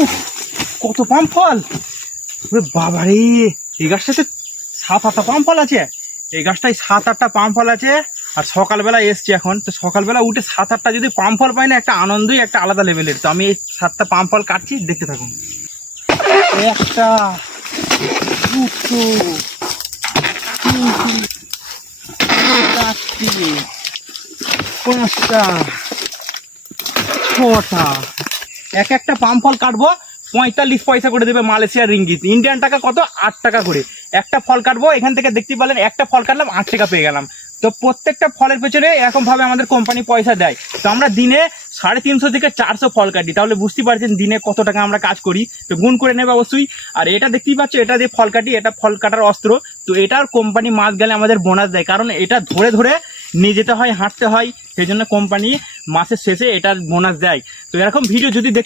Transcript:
উফ, কত পাম ফল! বাবারে, এই গাছটাতে 7-8টা পাম ফল আছে। এই গাছটায় 7-8টা পাম ফল আছে। আর সকালবেলা এসছি এখন, তো সকালবেলা উঠে 7-8টা যদি পাম ফল পাই না, একটা আনন্দই একটা আলাদা লেভেলের। তো আমি এই 7টা পাম ফল কাটছি, দেখতে থাকুন। একটা, দুটো, তিনটে, চারটে, 5টা, 6টা। এক একটা পাম ফল কাটবো, 45 পয়সা করে দেবে মালয়েশিয়ার রিঙ্গিত। ইন্ডিয়ান টাকা কত? 8 টাকা করে। একটা ফল কাটবো, এখান থেকে দেখতে পেলেন একটা ফল কাটলাম 8 টাকা পেয়ে গেলাম। তো প্রত্যেকটা ফলের পেছনে এরকম ভাবে আমাদের কোম্পানি পয়সা দেয়। তো আমরা দিনে 350 থেকে 400 ফল কাটি, তাহলে বুঝতে পারছেন দিনে কত টাকা আমরা কাজ করি। তো গুণ করে নেবে অবশ্যই। আর এটা দেখতেই পাচ্ছ, এটা দিয়ে ফল কাটি, এটা ফল কাটার অস্ত্র। তো এটার কোম্পানি মাস গেলে আমাদের বোনাস দেয়, কারণ এটা ধরে ধরে নিয়ে যেতে হয়, হাঁটতে হয়। সেই জন্য কোম্পানি মাসের শেষে এটার বোনাস দেয়। তো এরকম ভিডিও যদি দেখতে